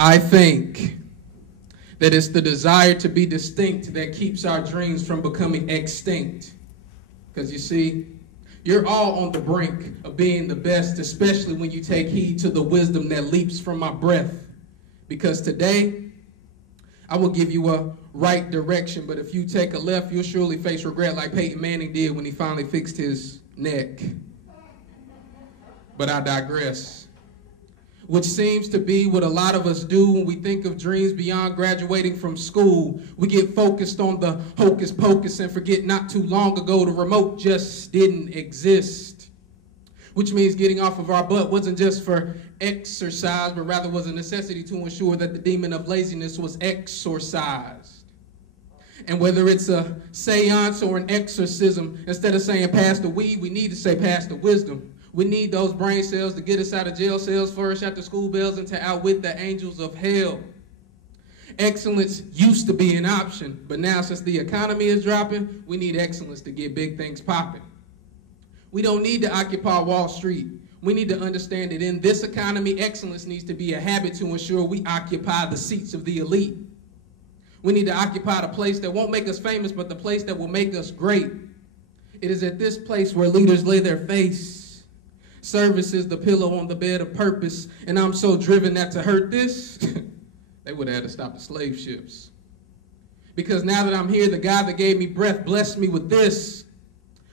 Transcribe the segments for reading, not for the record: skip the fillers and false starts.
I think that it's the desire to be distinct that keeps our dreams from becoming extinct. Because you see, you're all on the brink of being the best, especially when you take heed to the wisdom that leaps from my breath. Because today, I will give you a right direction, but if you take a left, you'll surely face regret like Peyton Manning did when he finally fixed his neck. But I digress. Which seems to be what a lot of us do when we think of dreams beyond graduating from school. We get focused on the hocus pocus and forget not too long ago the remote just didn't exist. Which means getting off of our butt wasn't just for exercise, but rather was a necessity to ensure that the demon of laziness was exorcised. And whether it's a seance or an exorcism, instead of saying pass the weed, we need to say pass the wisdom. We need those brain cells to get us out of jail cells first after school bells and to outwit the angels of hell. Excellence used to be an option, but now since the economy is dropping, we need excellence to get big things popping. We don't need to occupy Wall Street. We need to understand that in this economy, excellence needs to be a habit to ensure we occupy the seats of the elite. We need to occupy the place that won't make us famous, but the place that will make us great. It is at this place where leaders lay their face. Service is the pillow on the bed of purpose, and I'm so driven that to hurt this, they would have had to stop the slave ships. Because now that I'm here, the God that gave me breath blessed me with this,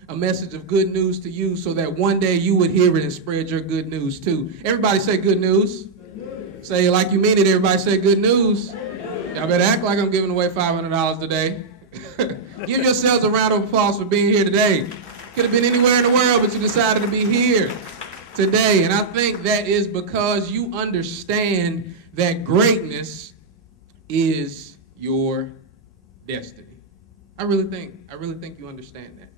a message of good news to you so that one day you would hear it and spread your good news too. Everybody say good news. Good news. Say it like you mean it. Everybody say good news. Y'all better act like I'm giving away $500 today. Give yourselves a round of applause for being here today. Could have been anywhere in the world, but you decided to be here today. And I think that is because you understand that greatness is your destiny. I really think you understand that.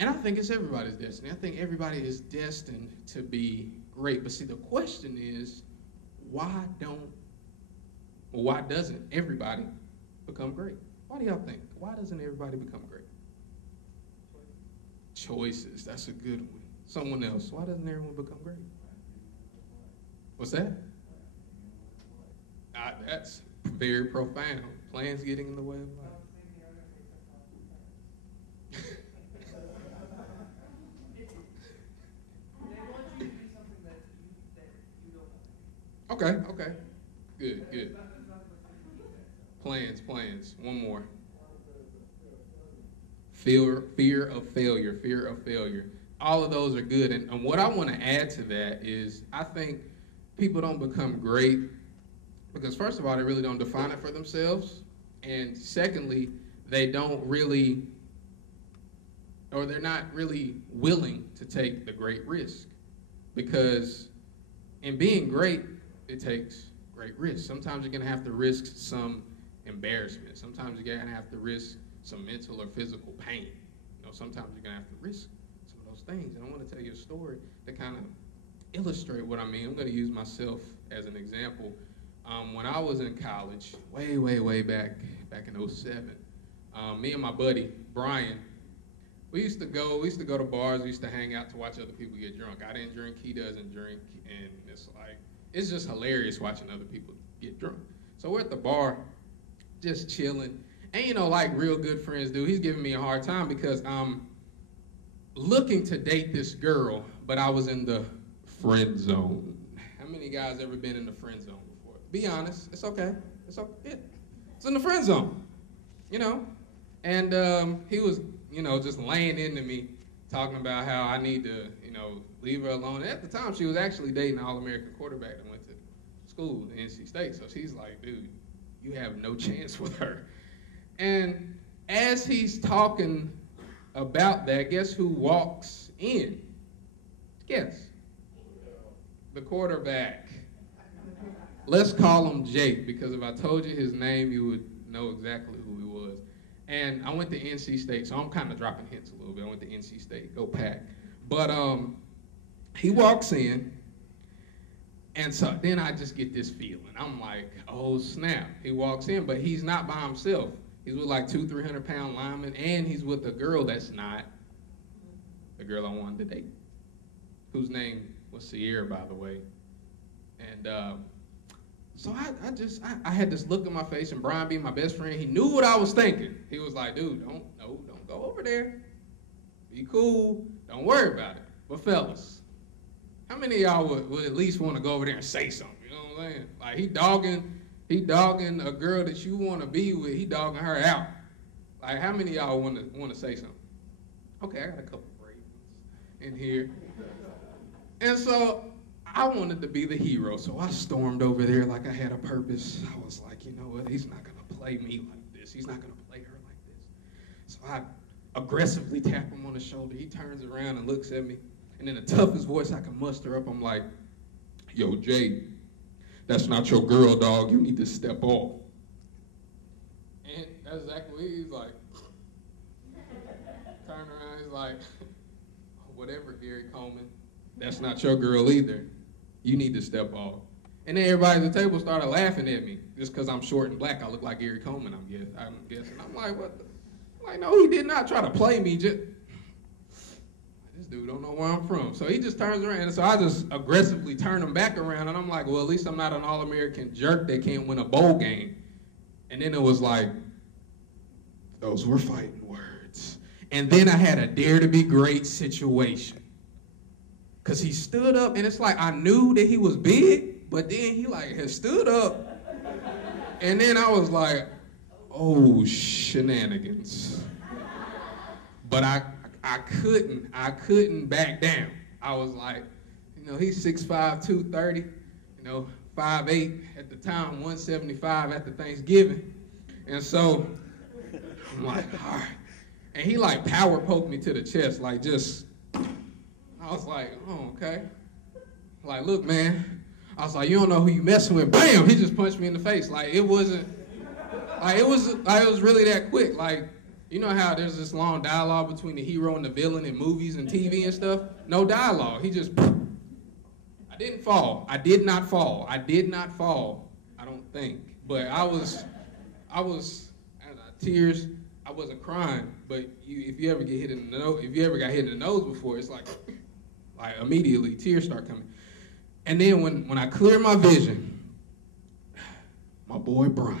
And I think it's everybody's destiny. I think everybody is destined to be great. But see, the question is, why doesn't everybody become great? Why do y'all think? Why doesn't everybody become great? Choices, that's a good one. Someone else, why doesn't everyone become great? What's that? That's very profound. Plans getting in the way of life. Okay. Good. Plans. One more. Fear of failure. All of those are good. And what I want to add to that is I think people don't become great because, first of all, they really don't define it for themselves. And secondly, they're not really willing to take the great risk. Because in being great, it takes great risk. Sometimes you're going to have to risk some embarrassment. Sometimes you're going to have to risk some mental or physical pain. Sometimes you're going to have to risk some of those things. And I want to tell you a story to kind of illustrate what I mean. I'm going to use myself as an example. When I was in college, way back in 07, me and my buddy, Brian, we used to go to bars, we used to hang out to watch other people get drunk. I didn't drink, he doesn't drink, and it's just hilarious watching other people get drunk. So we're at the bar, just chilling. And like real good friends do, he's giving me a hard time because I'm looking to date this girl, but I was in the friend zone. How many guys ever been in the friend zone before? Be honest, it's okay. It's okay. Yeah. It's in the friend zone, And he was, just laying into me, talking about how I need to, leave her alone. At the time, she was actually dating an All-American quarterback that went to school at NC State. So she's like, dude, you have no chance with her. And as he's talking about that, guess who walks in? Guess. The quarterback. Let's call him Jake, because if I told you his name, you would know exactly who he was. And I went to NC State, so I'm kind of dropping hints a little bit. I went to NC State, go Pack. But he walks in, and so then I just get this feeling. I'm like, oh, snap. He walks in, but he's not by himself. He's with like 200-300-pound linemen, and he's with a girl that's not the girl I wanted to date, whose name was Sierra, by the way. And So I had this look in my face, and Brian being my best friend, he knew what I was thinking. He was like, dude, don't go over there. Be cool. Don't worry about it. But fellas, how many of y'all would at least want to go over there and say something? You know what I'm saying? Like he dogging a girl that you want to be with, he dogging her out. Like how many of y'all want to say something? Okay, I got a couple brave ones in here. And so I wanted to be the hero, so I stormed over there like I had a purpose. I was like, you know what, he's not gonna play me like this. He's not gonna play her like this. So I aggressively tap him on the shoulder. He turns around and looks at me. And in the toughest voice I can muster up, I'm like, yo, Jay, that's not your girl, dog. You need to step off. And that's exactly what he's like. Turn around, he's like, whatever, Gary Coleman. That's not your girl either. You need to step off. And then everybody at the table started laughing at me just because I'm short and black. I look like Gary Coleman, I'm guessing. I'm like, what the? I'm like, no, he did not try to play me. This dude don't know where I'm from. So he just turns around. And so I just aggressively turn him back around. And I'm like, well, at least I'm not an All-American jerk that can't win a bowl game. And then it was like, those were fighting words. And then I had a dare to be great situation. Because he stood up, and it's like I knew that he was big, but then he like had stood up. And then I was like, oh, shenanigans. But I couldn't back down. I was like, you know, he's 6'5", 230, you know, 5'8", at the time, 175 after Thanksgiving. And so I'm like, all right. And he like power poked me to the chest, like just, I was like, oh, okay. Like, look, man. I was like, you don't know who you messing with. Bam! He just punched me in the face. Like, it wasn't, like, it was really that quick. Like, you know how there's this long dialogue between the hero and the villain in movies and TV and stuff? No dialogue. He just, I didn't fall. I did not fall. I did not fall, I don't think. But I was tears. I wasn't crying, but if you ever get hit in the nose, if you ever got hit in the nose before, it's like immediately tears start coming. And then when I clear my vision, my boy Brian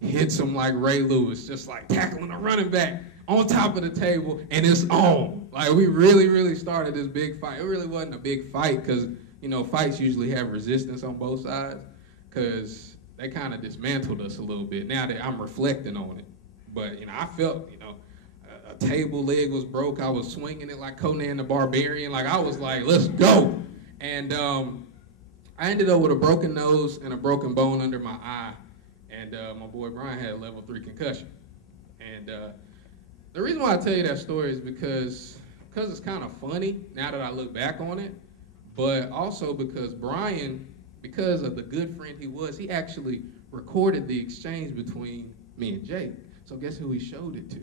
hits him like Ray Lewis, just like tackling a running back on top of the table, and it's on. Like we really started this big fight. It really wasn't a big fight because, you know, fights usually have resistance on both sides because they kind of dismantled us a little bit now that I'm reflecting on it. But, you know, I felt, you know, a table leg was broke. I was swinging it like Conan the Barbarian. Like, I was like, let's go. And I ended up with a broken nose and a broken bone under my eye. And my boy Brian had a level 3 concussion. And the reason why I tell you that story is because it's kind of funny now that I look back on it. But also because Brian, because of the good friend he was, he actually recorded the exchange between me and Jake. So guess who he showed it to?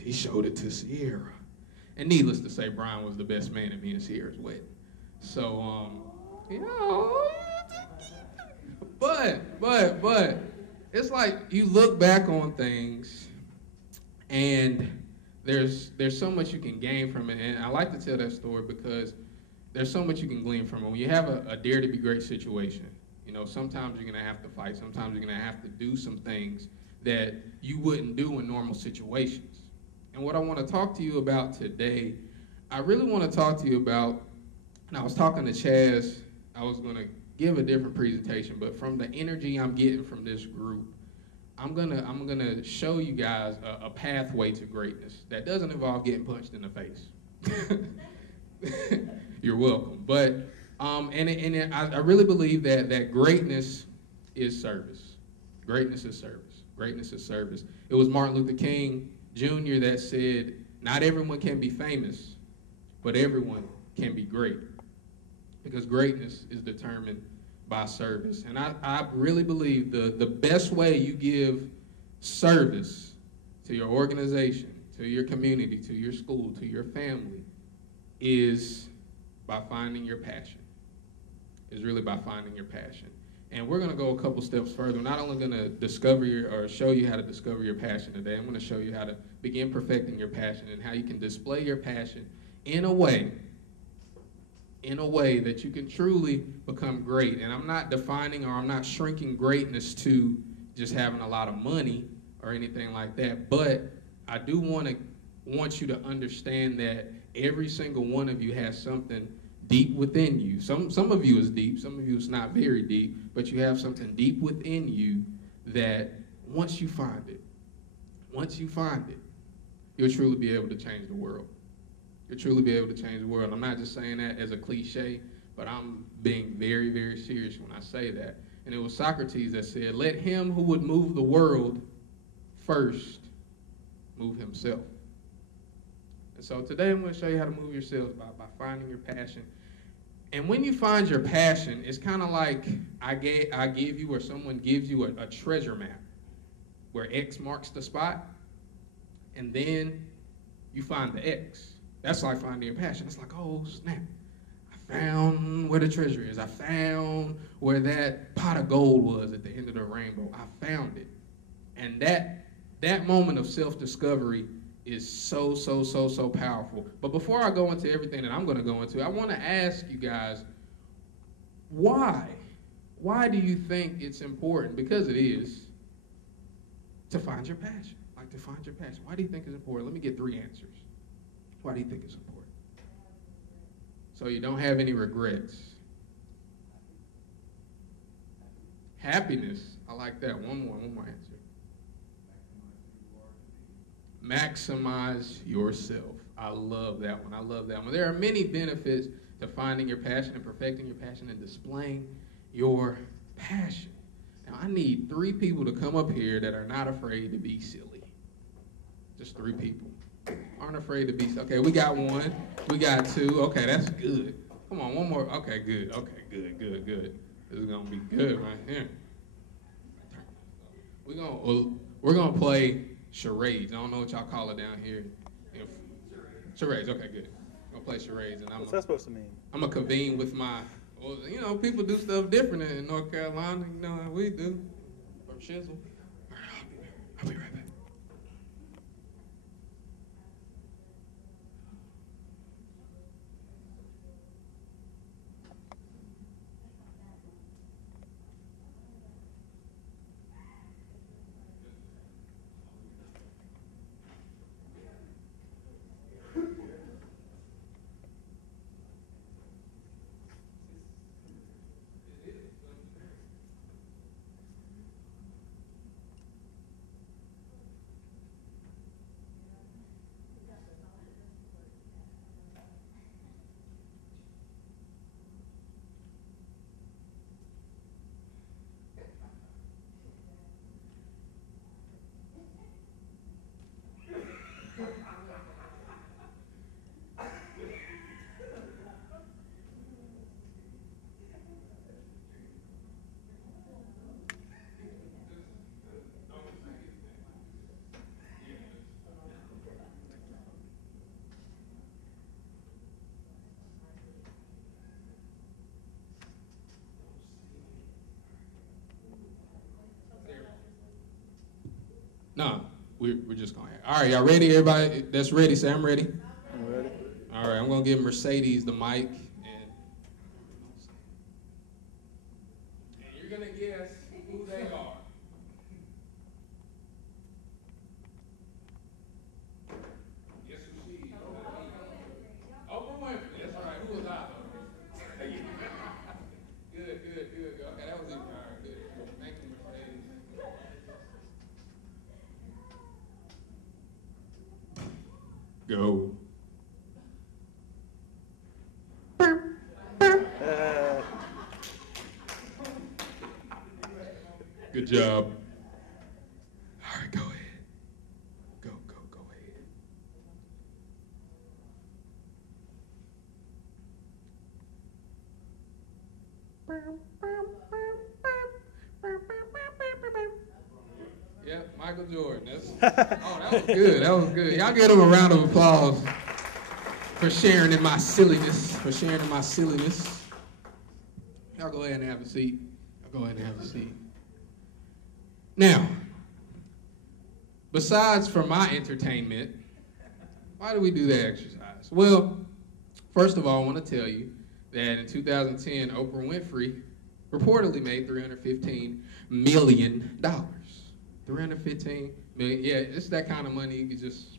He showed it to Sierra. And needless to say, Brian was the best man at me and Sierra's wedding. So, you know, but, it's like you look back on things and there's so much you can gain from it. And I like to tell that story because there's so much you can glean from it. When you have a dare to be great situation, you know, sometimes you're going to have to fight. Sometimes you're going to have to do some things that you wouldn't do in normal situations. And what I want to talk to you about today, I really want to talk to you about, and I was talking to Chaz, I was going to give a different presentation, but from the energy I'm getting from this group, I'm gonna show you guys a pathway to greatness that doesn't involve getting punched in the face. You're welcome. But I really believe that greatness is service. Greatness is service. Greatness is service. It was Martin Luther King Jr. that said, not everyone can be famous, but everyone can be great. Because greatness is determined by service. And I really believe the best way you give service to your organization, to your community, to your school, to your family, is by finding your passion. Is really by finding your passion. And we're going to go a couple steps further. We're not only going to discover show you how to discover your passion today, I'm going to show you how to begin perfecting your passion and how you can display your passion in a way in a way that you can truly become great. And I'm not defining or I'm not shrinking greatness to just having a lot of money or anything like that, but I do want you to understand that every single one of you has something deep within you. Some of you is deep, some of you is not very deep, but you have something deep within you that once you find it, you'll truly be able to change the world. You'll truly be able to change the world. I'm not just saying that as a cliche, but I'm being very, very serious when I say that. And it was Socrates that said, let him who would move the world first move himself. And so today I'm going to show you how to move yourselves by finding your passion. And when you find your passion, it's kind of like I give you or someone gives you a treasure map where X marks the spot, and then you find the X. That's like finding your passion. It's like, oh, snap. I found where the treasure is. I found where that pot of gold was at the end of the rainbow. I found it. And that moment of self-discovery is so powerful. But before I go into everything that I'm going to go into, I want to ask you guys, why? Why do you think it's important? Because it is, to find your passion. Like, to find your passion. Why do you think it's important? Let me get 3 answers. Why do you think it's important? So you don't have any regrets. Happiness. I like that. One more answer. Maximize yourself. I love that one. I love that one. There are many benefits to finding your passion and perfecting your passion and displaying your passion. Now, I need 3 people to come up here that are not afraid to be silly. Just 3 people. Aren't afraid to be silly. Okay, we got 1. We got 2. Okay, that's good. Come on, one more. Okay, good. Okay, good. This is going to be good right here. We're gonna play charades. I don't know what y'all call it down here. Charades. Okay, good. We're gonna play charades, and what's that supposed to mean? I'm gonna convene with my. Well, you know, people do stuff different in North Carolina. You know how we do. From Shizzle. All right, I'll be right back. No, we're just going to. All right, y'all ready? Everybody that's ready, say I'm ready. I'm ready. All right, I'm going to give Mercedes the mic. And you're going to guess who they are. Guess who she is. Oprah Winfrey. That's all right. Who was I? Good. Okay, that was it. All right, good. Thank you, Mercedes. Go. Good job. All right, go ahead. Go ahead. Yeah, Michael Jordan. That was good. That was good. Y'all give him a round of applause for sharing in my silliness. Y'all go ahead and have a seat. Now, besides for my entertainment, why do we do that exercise? Well, first of all, I want to tell you that in 2010, Oprah Winfrey reportedly made $315 million. 315 million. Yeah, it's that kind of money you can just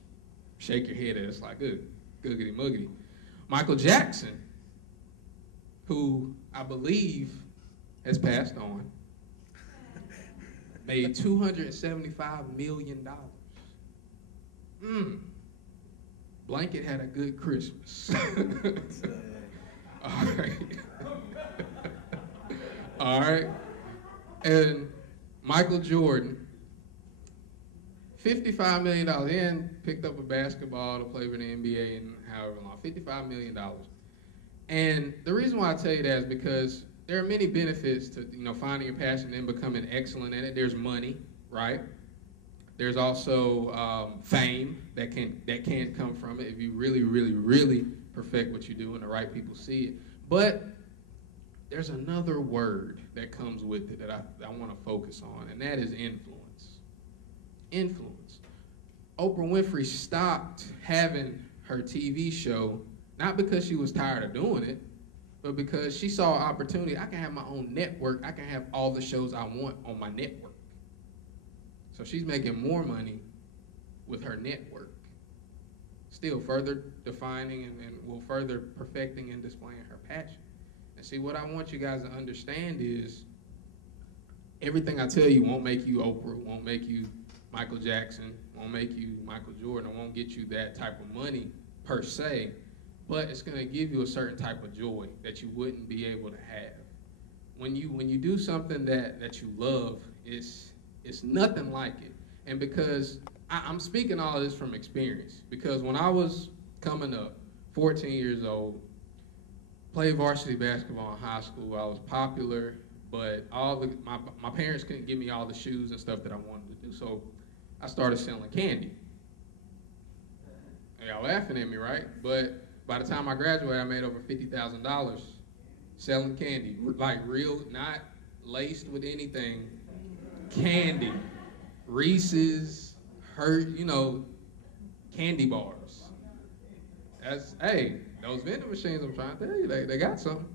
shake your head at. It's like, good, googity muggity. Michael Jackson, who I believe has passed on, made $275 million. Blanket had a good Christmas. All right. All right. And Michael Jordan, $55 million. Then picked up a basketball to play for the NBA and however long. $55 million. And the reason why I tell you that is because there are many benefits to finding your passion and becoming excellent in it. There's money, right? There's also fame that can come from it if you really, really, really perfect what you do and the right people see it. But there's another word that comes with it that I want to focus on, and that is influence. Influence. Oprah Winfrey stopped having her TV show not because she was tired of doing it, but because she saw an opportunity. I can have my own network. I can have all the shows I want on my network. So she's making more money with her network. Still further defining and will further perfecting and displaying her passion. And see, what I want you guys to understand is everything I tell you won't make you Oprah, won't make you Michael Jackson, won't make you Michael Jordan, won't get you that type of money per se, but it's going to give you a certain type of joy that you wouldn't be able to have. When you do something that you love, it's nothing like it. And because I'm speaking all of this from experience, because when I was coming up, 14 years old, played varsity basketball in high school, I was popular, but my parents couldn't give me all the shoes and stuff that I wanted to do, so I started selling candy. Y'all laughing at me, right? But by the time I graduated, I made over $50,000 selling candy, like real, not laced with anything, candy, Reese's, candy bars. Those vending machines, I'm trying to tell you, they got something.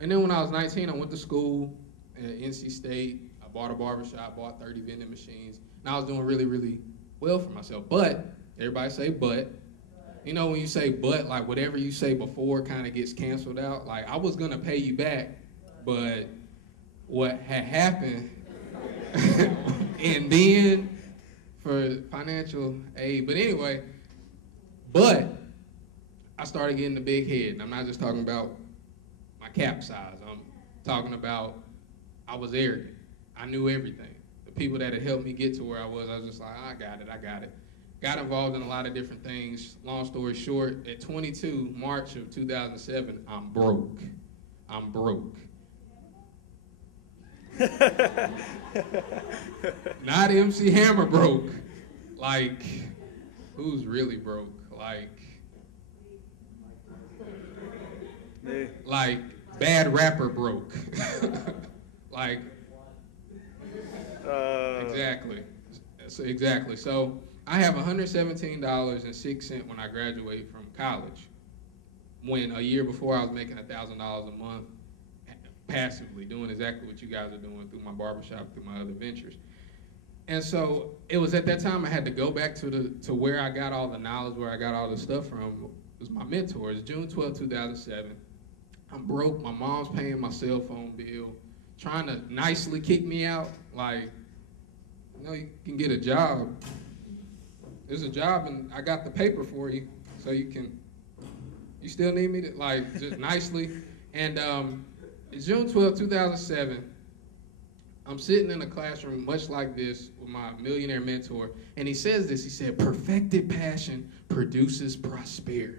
And then when I was 19, I went to school at NC State. I bought a barbershop, bought 30 vending machines, and I was doing really, really well for myself. But, everybody say but. When you say but, like whatever you say before kind of gets canceled out. Like, I was going to pay you back, but what had happened, and then for financial aid. But anyway, I started getting the big head. And I'm not just talking about my cap size. I'm talking about I was arrogant. I knew everything. The people that had helped me get to where I was just like, I got it. Got involved in a lot of different things. Long story short, at 22, March of 2007, I'm broke. Not MC Hammer broke. Like, who's really broke? Like bad rapper broke. Exactly. So I have $117.06 when I graduate from college. When a year before I was making $1,000 a month passively, doing exactly what you guys are doing through my barbershop, through my other ventures. And so it was at that time I had to go back to where I got all the knowledge, where I got all the stuff from. It was my mentor. It's June 12, 2007. I'm broke. My mom's paying my cell phone bill, trying to nicely kick me out. Like, you can get a job. There's a job, and I got the paper for you, so you still need me to, just nicely. And it's June 12, 2007. I'm sitting in a classroom much like this with my millionaire mentor, and he says this. He said, perfected passion produces prosperity.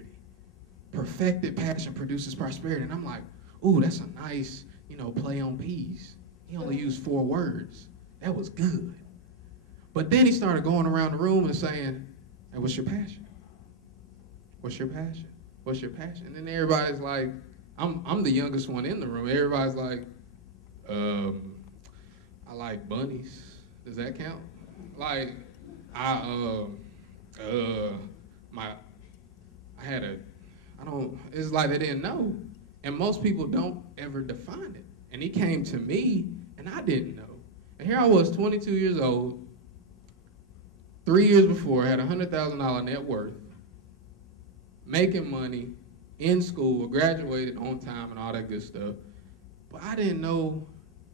Perfected passion produces prosperity. And I'm like, ooh, that's a nice, play on P's. He only used 4 words. That was good. But then he started going around the room and saying, hey, what's your passion? What's your passion? What's your passion? And then everybody's like, I'm the youngest one in the room. Everybody's like, I like bunnies. Does that count? It's like they didn't know. And most people don't ever define it. And he came to me, and I didn't know. And here I was, 22 years old, 3 years before, I had $100,000 net worth, making money, in school, graduated on time and all that good stuff. But I didn't know,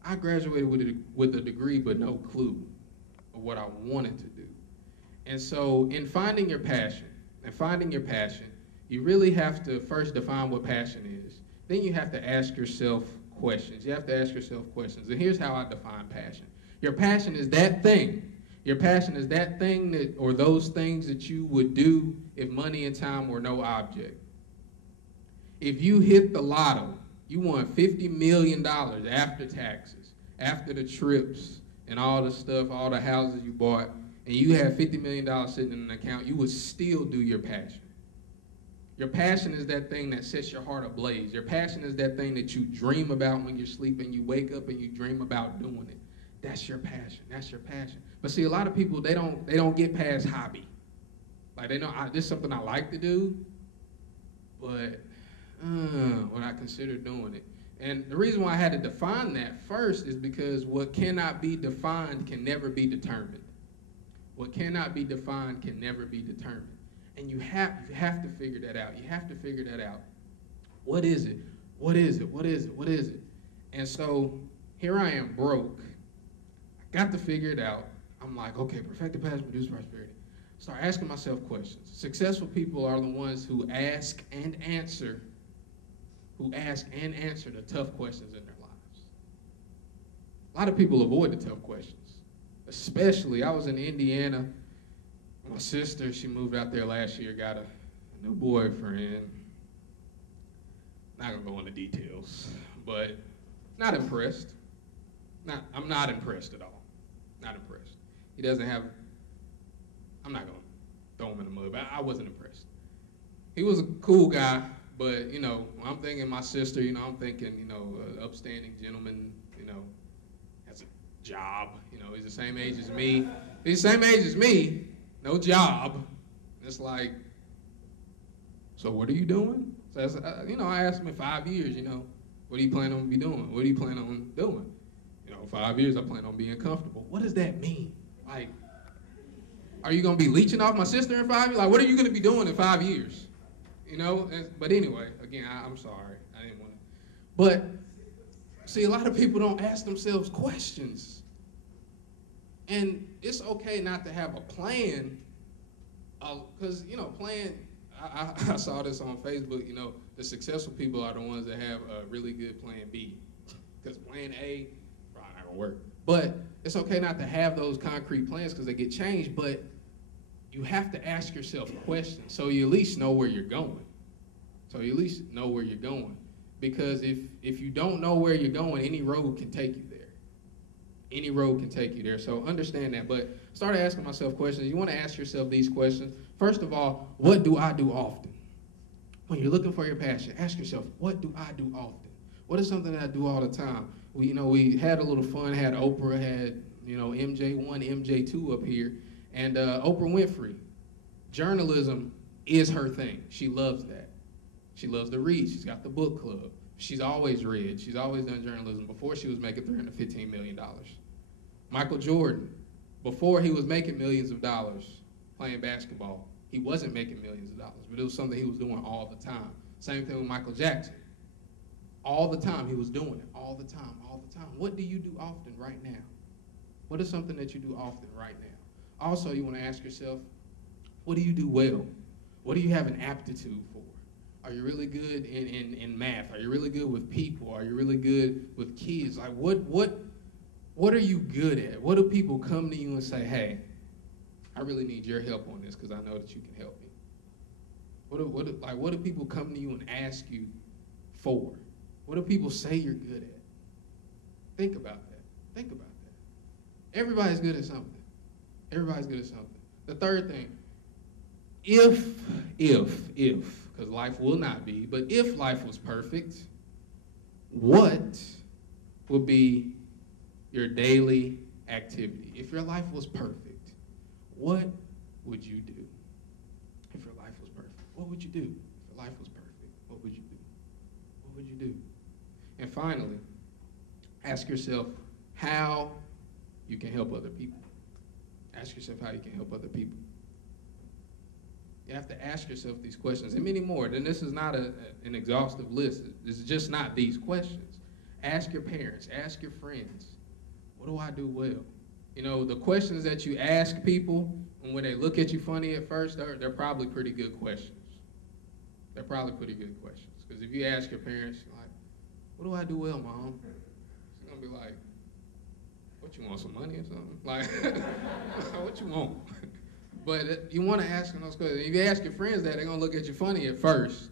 I graduated with a degree but no clue of what I wanted to do. And so in finding your passion, you really have to first define what passion is. Then you have to ask yourself questions. You have to ask yourself questions. And here's how I define passion. Your passion is that thing. Your passion is that thing that, or those things that you would do if money and time were no object. If you hit the lotto, you won $50 million after taxes, after the trips and all the stuff, all the houses you bought, and you have $50 million sitting in an account, you would still do your passion. Your passion is that thing that sets your heart ablaze. Your passion is that thing that you dream about when you're sleeping. You wake up and you dream about doing it. That's your passion. That's your passion. But see, a lot of people, they don't get past hobby. Like, they know, this is something I like to do, but when I consider doing it. And the reason why I had to define that first is because what cannot be defined can never be determined. What cannot be defined can never be determined. And you have to figure that out. You have to figure that out. What is it? What is it? What is it? What is it? And so here I am broke. I got to figure it out. I'm like, okay, perfect the passion, produce prosperity. Start asking myself questions. Successful people are the ones who ask and answer the tough questions in their lives. A lot of people avoid the tough questions. Especially, I was in Indiana. My sister, she moved out there last year, got a new boyfriend. Not gonna go into details, but not impressed. I'm not impressed at all. Not impressed. He doesn't have, I'm not gonna throw him in the mud, but I wasn't impressed. He was a cool guy, but when I'm thinking my sister, I'm thinking, upstanding gentleman, has a job, he's the same age as me. He's the same age as me. No job. It's like, so what are you doing? So I asked him in 5 years, what do you plan on doing? What do you plan on doing? 5 years, I plan on being comfortable. What does that mean? Like, are you gonna be leeching off my sister in 5 years? Like, what are you gonna be doing in 5 years? But anyway, again, I'm sorry, I didn't want to. But see, a lot of people don't ask themselves questions. And it's okay not to have a plan, because, I saw this on Facebook, the successful people are the ones that have a really good plan B. Because plan A, probably not gonna work. But it's okay not to have those concrete plans because they get changed, but you have to ask yourself questions so you at least know where you're going. Because if you don't know where you're going, any road can take you there. Any road can take you there. So understand that. But start asking myself questions. You want to ask yourself these questions. First of all, what do I do often? When you're looking for your passion, ask yourself, what do I do often? What is something that I do all the time? We had a little fun, had Oprah, had, MJ1, MJ2 up here, and Oprah Winfrey. Journalism is her thing. She loves that. She loves to read. She's got the book club. She's always read. She's always done journalism before she was making $315 million. Michael Jordan, before he was making millions of dollars playing basketball, he wasn't making millions of dollars, but it was something he was doing all the time. Same thing with Michael Jackson. All the time, he was doing it, all the time. What do you do often right now? What is something that you do often right now? Also, you want to ask yourself, what do you do well? What do you have an aptitude for? Are you really good in math? Are you really good with people? Are you really good with kids? Like, what are you good at? What do people come to you and say, hey, I really need your help on this because I know that you can help me? What do people come to you and ask you for? What do people say you're good at? Think about that. Everybody's good at something. The third thing, if, because life will not be, but if life was perfect, what would be your daily activity? If your life was perfect, what would you do? If your life was perfect, what would you do? If your life was perfect, what would you do? do? And finally, ask yourself how you can help other people. Ask yourself how you can help other people. You have to ask yourself these questions and many more. Then this is not an exhaustive list. This is just not these questions. Ask your parents, ask your friends, what do I do well? You know, the questions that you ask people, and when they look at you funny at first, they're probably pretty good questions. They're probably pretty good questions. Because if you ask your parents, like, what do I do well, Mom? She's going to be like, what, you want some money or something? Like, what you want? But you want to ask them those questions. If you ask your friends that, they're going to look at you funny at first.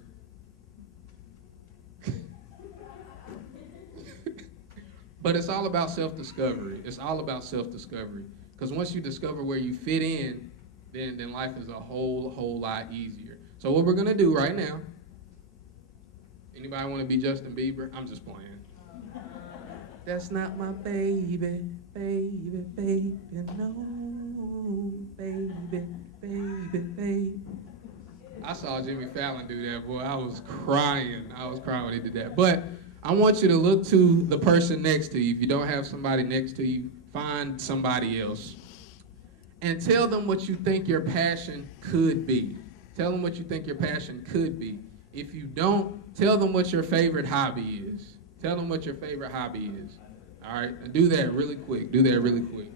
But it's all about self-discovery. It's all about self-discovery. Because once you discover where you fit in, then life is a whole lot easier. So what we're going to do right now, anybody want to be Justin Bieber? I'm just playing. That's not my baby, baby, baby, no, baby, baby, baby. I saw Jimmy Fallon do that, boy. I was crying. When he did that. But I want you to look to the person next to you. If you don't have somebody next to you, find somebody else. And tell them what you think your passion could be. Tell them what you think your passion could be. If you don't, tell them what your favorite hobby is. Tell them what your favorite hobby is. All right? And do that really quick. Do that really quick.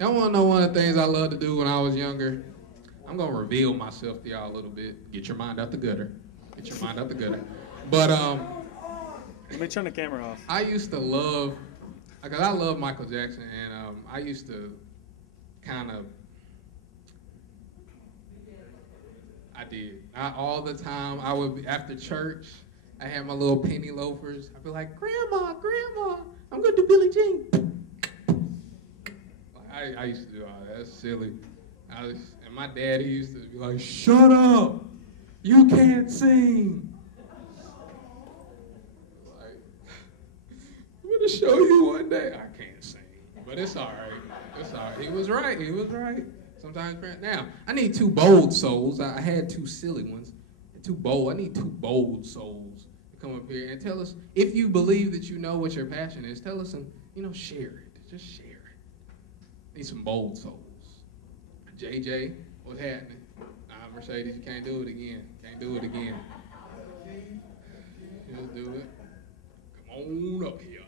Y'all want to know one of the things I loved to do when I was younger? I'm going to reveal myself to y'all a little bit. Get your mind out the gutter. Get your mind out the gutter. But let me turn the camera off. I used to love, because I love Michael Jackson, and I used to kind of, all the time, I would be, after church, I had my little penny loafers. I'd be like, Grandma, I'm going to do Billie Jean. I used to do all that. That's silly. And my daddy used to be like, shut up. You can't sing. Like, I'm going to show you one day. I can't sing. But it's all right. It's all right. He was right. Sometimes, now, I need two bold souls. I had two silly ones. I need two bold souls to come up here and tell us, if you believe that you know what your passion is, tell us and, share it. Just share it. Need some bold souls. JJ, what's happening? Mercedes, you can't do it again. Just do it. Come on up here.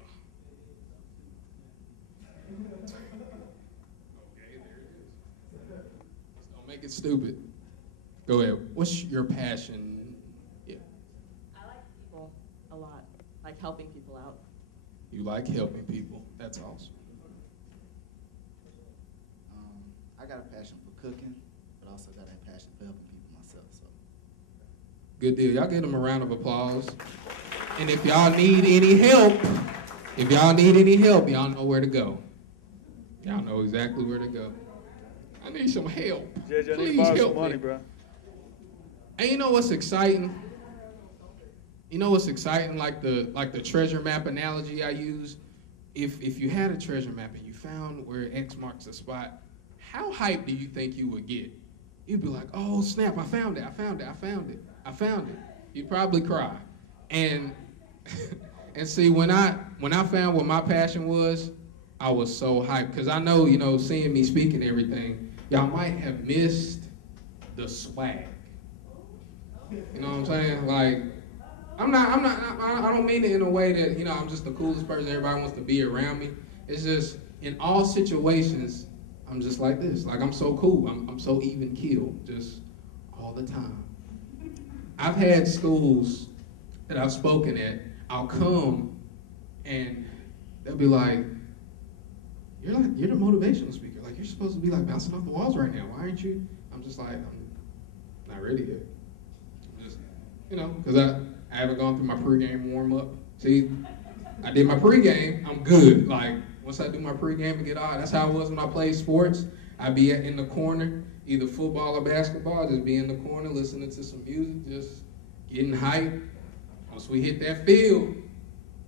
Okay, there it is. Just don't make it stupid. Go ahead. What's your passion? Yeah. I like people a lot. Like helping people out. You like helping people. That's awesome. I got a passion for cooking, but also got a passion for helping people myself. So, good deal. Y'all give them a round of applause. And if y'all need any help, y'all know where to go. Y'all know exactly where to go. I need some help. JJ, I need Please to borrow help some money, me. bro. And you know what's exciting? You know what's exciting? Like the treasure map analogy I use. If you had a treasure map and you found where X marks the spot, how hyped do you think you would get? You'd be like, oh snap, I found it, I found it, I found it, I found it. You'd probably cry. And and see, when I found what my passion was, I was so hyped. Because I know, you know, seeing me speak and everything, y'all might have missed the swag. You know what I'm saying? Like, I don't mean it in a way that, you know, I'm just the coolest person, everybody wants to be around me. It's just, in all situations, I'm just like this. Like, I'm so cool. I'm so even keeled, just all the time. I've had schools that I've spoken at, I'll come and they'll be like, you're the motivational speaker. Like, you're supposed to be like bouncing off the walls right now. Why aren't you? I'm just like, I'm not ready yet. I'm just, you know, because I haven't gone through my pregame warm-up. See, I did my pregame, I'm good. Like, once I do my pregame and get out, that's how it was when I played sports. I'd be in the corner, either football or basketball, just be in the corner listening to some music, just getting hyped. Once we hit that field,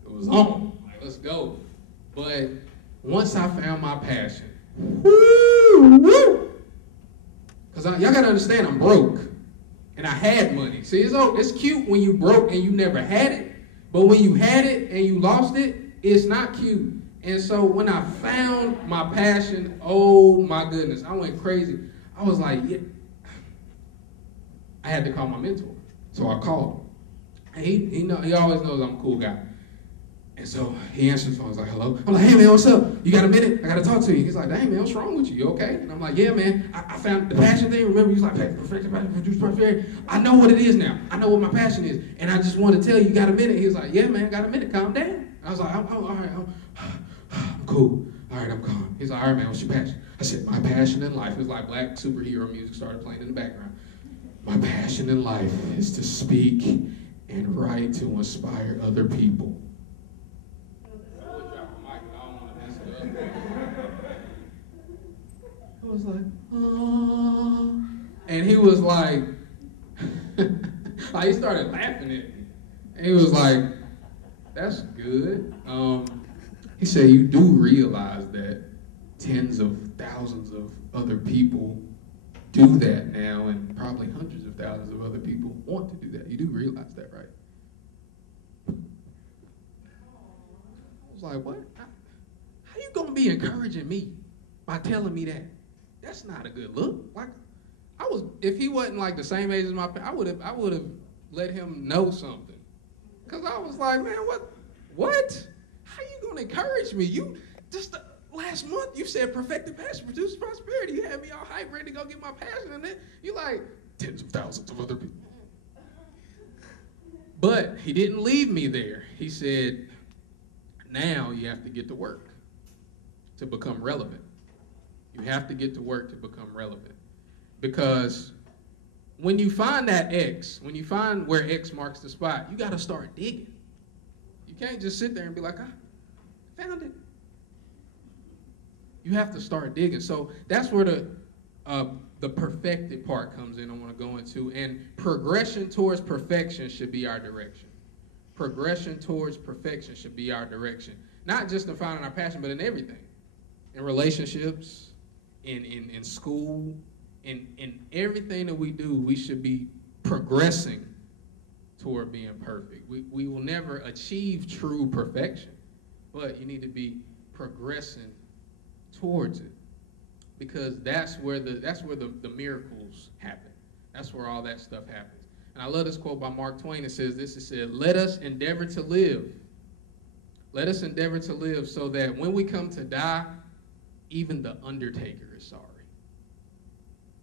it was on. Like, let's go. But once I found my passion, woo! Because y'all got to understand, I'm broke. And I had money. See, it's cute when you broke and you never had it. But when you had it and you lost it, it's not cute. And so when I found my passion, oh my goodness, I went crazy. I was like, yeah. I had to call my mentor. So I called him. And he always knows I'm a cool guy. And so he answers the phone. He's like, hello? I'm like, hey man, what's up? You got a minute? I got to talk to you. He's like, dang man, what's wrong with you? You okay? And I'm like, yeah man, I found the passion thing. Remember, he's like, perfect, produce, prosperity. I know what it is now. I know what my passion is. And I just want to tell you, you got a minute? He was like, yeah man, got a minute, calm down. I was like, I'm all right, I'm cool. All right, I'm calm. He's like, all right man, what's your passion? I said, my passion in life. It was like black superhero music started playing in the background. My passion in life is to speak and write to inspire other people. I was like, oh. And he was like, he started laughing at me. And he was like, that's good. He said, you do realize that tens of thousands of other people do that now, and probably hundreds of thousands of other people want to do that. You do realize that, right? I was like, what? How you gonna be encouraging me by telling me that? That's not a good look. Like, if he wasn't like the same age as my parents, I would have let him know something. Cause I was like, man, what? How you gonna encourage me? You just last month you said perfected passion produces prosperity. You had me all hyped, ready to go get my passion, and then you like tens of thousands of other people. But he didn't leave me there. He said, now you have to get to work to become relevant. You have to get to work to become relevant. Because when you find that X, when you find where X marks the spot, you got to start digging. You can't just sit there and be like, I found it. You have to start digging. So that's where the perfected part comes in I want to go into. And progression towards perfection should be our direction. Progression towards perfection should be our direction. Not just in finding our passion, but in everything. In relationships, in school, in everything that we do, we should be progressing toward being perfect. We will never achieve true perfection, but you need to be progressing towards it, because that's where the miracles happen. That's where all that stuff happens. And I love this quote by Mark Twain. It says this, it said, let us endeavor to live. Let us endeavor to live so that when we come to die, even the undertaker is sorry.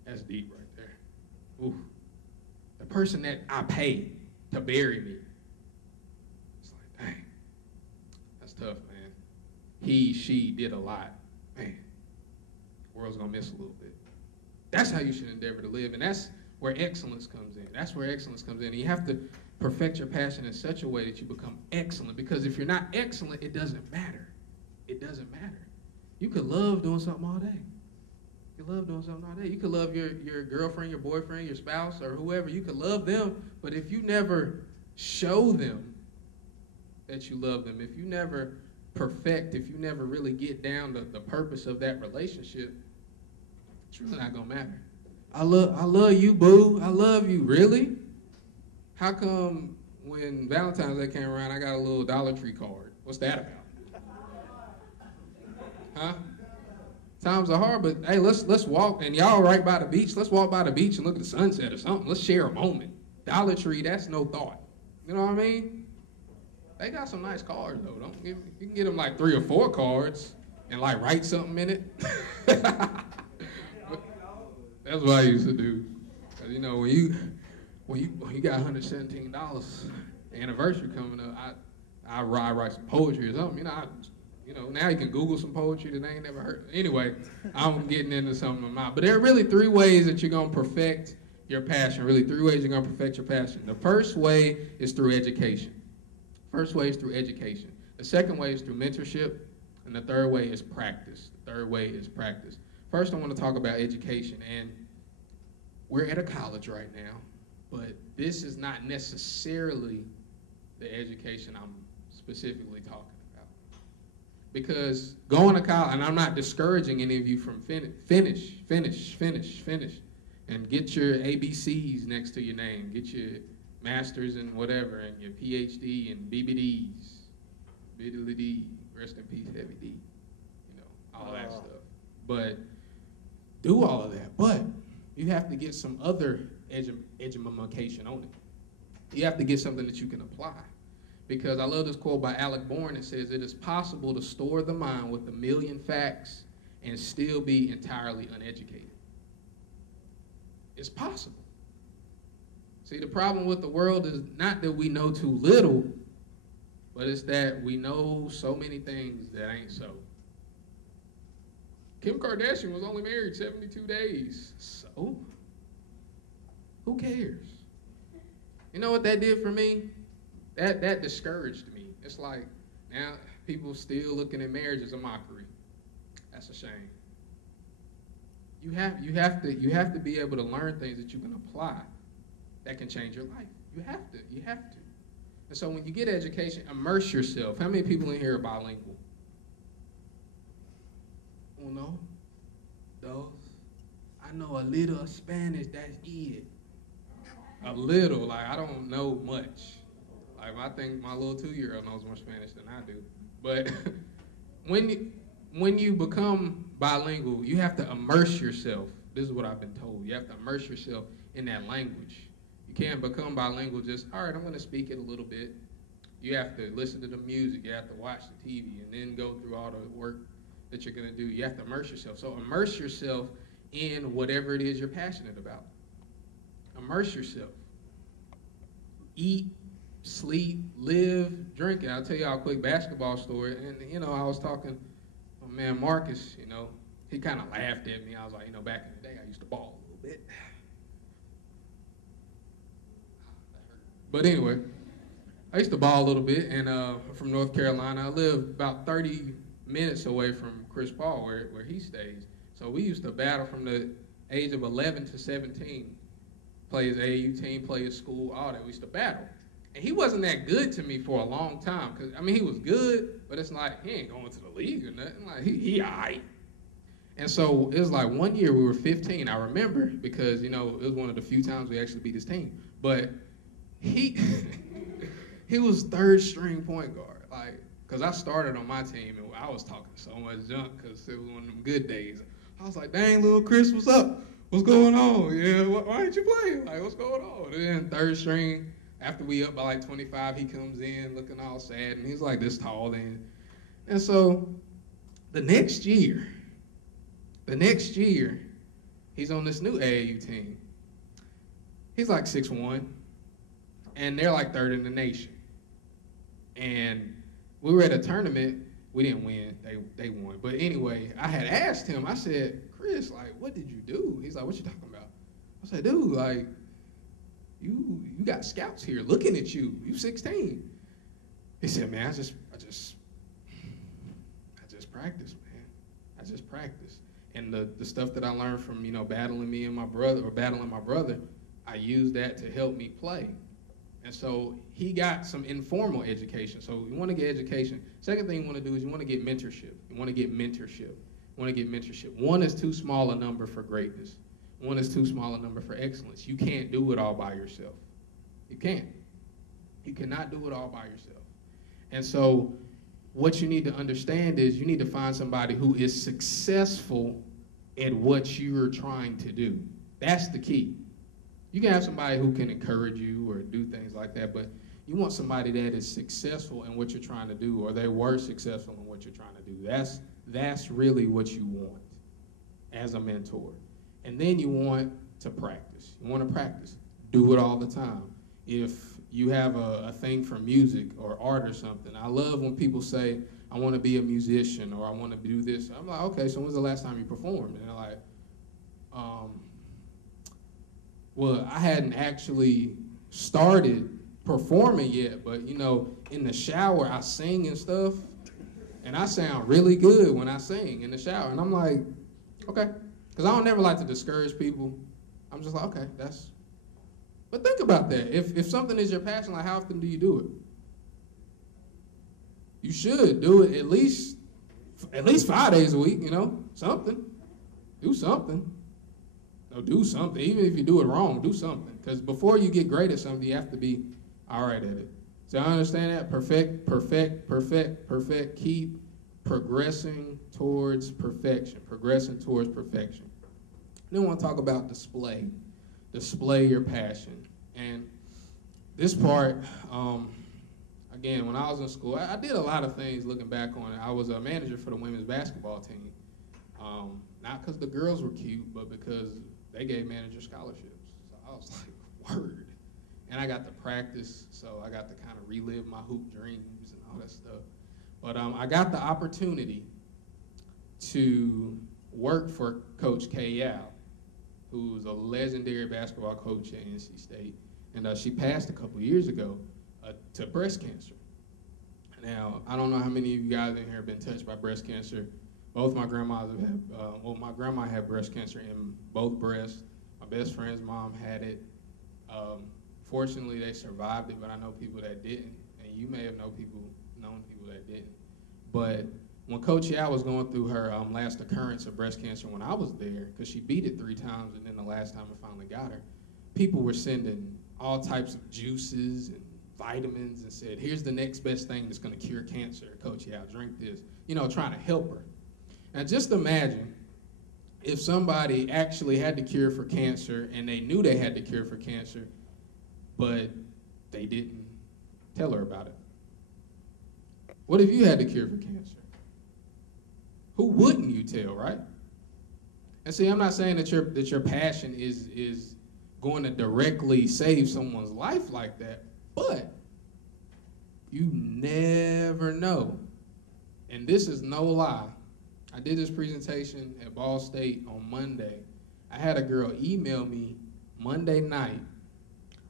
That's deep right there. Ooh. The person that I paid to bury me. It's like, dang, that's tough, man. She did a lot. Man, the world's gonna miss a little bit. That's how you should endeavor to live, and that's where excellence comes in. That's where excellence comes in. And you have to perfect your passion in such a way that you become excellent, because if you're not excellent, it doesn't matter. It doesn't matter. You could love doing something all day. You could love doing something all day. You could love your girlfriend, your boyfriend, your spouse, or whoever. You could love them, but if you never show them that you love them. If you never perfect, if you never really get down to the purpose of that relationship, it's really not gonna matter. I love you, boo. I love you. Really? How come when Valentine's Day came around, I got a little Dollar Tree card? What's that about? Huh? Times are hard, but hey, let's walk. And y'all right by the beach. Let's walk by the beach and look at the sunset or something. Let's share a moment. Dollar Tree, that's no thought. You know what I mean? They got some nice cards though. You can get them like 3 or 4 cards and like write something in it. That's what I used to do. 'Cause you know when you got $117 anniversary coming up, I write some poetry or something. You know, now you can Google some poetry that I ain't never heard. Anyway, I'm getting into something of mine. But there are really 3 ways that you're gonna perfect your passion. Really 3 ways you're gonna perfect your passion. The first way is through education. First way is through education. The second way is through mentorship. And the third way is practice. The third way is practice. First, I want to talk about education. And we're at a college right now, but this is not necessarily the education I'm specifically talking about. Because going to college, and I'm not discouraging any of you from finish, and get your ABCs next to your name. Get your master's and whatever, and your PhD and BBDs, BDD, rest in peace, heavy D, you know, all that stuff. But do all of that, but you have to get some other edumacation on it. You have to get something that you can apply. Because I love this quote by Alec Bourne. It says, "It is possible to store the mind with 1,000,000 facts and still be entirely uneducated." It's possible. See, the problem with the world is not that we know too little, but it's that we know so many things that ain't so. Kim Kardashian was only married 72 days. So, who cares? You know what that did for me? That discouraged me. It's like, now people still looking at marriage as a mockery. That's a shame. You have to be able to learn things that you can apply that can change your life. You have to. And so when you get education, immerse yourself. How many people in here are bilingual? Uno, dos. I know a little Spanish, that's it. A little, like I don't know much. Like I think my little 2-year-old knows more Spanish than I do. But when you become bilingual, you have to immerse yourself. This is what I've been told. You have to immerse yourself in that language. You can't become bilingual just, all right, I'm going to speak it a little bit. You have to listen to the music. You have to watch the TV and then go through all the work that you're going to do. You have to immerse yourself. So immerse yourself in whatever it is you're passionate about. Immerse yourself. Eat, sleep, live, drink it. I'll tell y'all a quick basketball story. And, you know, I was talking, my man Marcus, you know, he kind of laughed at me. I was like, you know, back in the day, I used to ball a little bit. But anyway, I used to ball a little bit, and from North Carolina. I live about 30 minutes away from Chris Paul, where he stays. So we used to battle from the age of 11 to 17. Play his AAU team, play his school, all that. We used to battle. And he wasn't that good to me for a long time. Cause I mean, he was good, but it's like, he ain't going to the league or nothing. Like, he all right. And so it was like one year we were 15. I remember because, you know, it was one of the few times we actually beat his team. But he was third string point guard. Like, because I started on my team and I was talking so much junk because it was one of them good days. I was like, dang, little Chris, what's up? What's going on? Yeah, why ain't you playing? Like, what's going on? And then third string, after we up by like 25, he comes in looking all sad, and he's like this tall then. And so the next year, he's on this new AAU team. He's like 6'1", and they're like third in the nation. And we were at a tournament. We didn't win. They won. But anyway, I had asked him, I said, Chris, like, what did you do? He's like, what you talking about? I said, dude, like, you got scouts here looking at you. You 16. He said, man, I just practice, man. I just practice. And the stuff that I learned from, you know, battling my brother, I used that to help me play. And so he got some informal education. So you want to get education. Second thing you want to do is you want to get mentorship. You want to get mentorship. You want to get mentorship. One is too small a number for greatness. One is too small a number for excellence. You can't do it all by yourself. You can't. You cannot do it all by yourself. And so what you need to understand is you need to find somebody who is successful at what you're trying to do. That's the key. You can have somebody who can encourage you or do things like that, but you want somebody that is successful in what you're trying to do, or they were successful in what you're trying to do. That's really what you want as a mentor. And then you want to practice. You want to practice. Do it all the time. If you have a thing for music or art or something, I love when people say, I want to be a musician or I want to do this. I'm like, okay, so when's the last time you performed? And they're like, well, I hadn't actually started performing yet, but you know, in the shower I sing and stuff, and I sound really good when I sing in the shower. And I'm like, okay, because I don't never like to discourage people. I'm just like, okay, but think about that. If something is your passion, like how often do you do it? You should do it at least 5 days a week, you know, something. Do something. No, do something. Even if you do it wrong, do something. Because before you get great at something, you have to be all right at it. So I understand that. Perfect. Keep progressing towards perfection. Progressing towards perfection. Then I want to talk about display. Display your passion. And this part, again, when I was in school, I did a lot of things looking back on it. I was a manager for the women's basketball team. Not because the girls were cute, but because they gave manager scholarships. So I was like, word. And I got to practice, so I got to kind of relive my hoop dreams and all that stuff. But I got the opportunity to work for Coach K.L., who's a legendary basketball coach at NC State. And she passed a couple years ago to breast cancer. Now, I don't know how many of you guys in here have been touched by breast cancer. Both my grandmas have had, my grandma had breast cancer in both breasts. My best friend's mom had it. Fortunately, they survived it, but I know people that didn't. And you may have known people that didn't. But when Coach Yao was going through her last occurrence of breast cancer when I was there, because she beat it 3 times, and then the last time I finally got her, people were sending all types of juices and vitamins and said, here's the next best thing that's going to cure cancer. Coach Yao, drink this. You know, trying to help her. Now just imagine if somebody actually had the cure for cancer and they knew they had the cure for cancer, but they didn't tell her about it. What if you had the cure for cancer? Who wouldn't you tell, right? And see, I'm not saying that your passion is going to directly save someone's life like that, but you never know. And this is no lie. I did this presentation at Ball State on Monday. I had a girl email me Monday night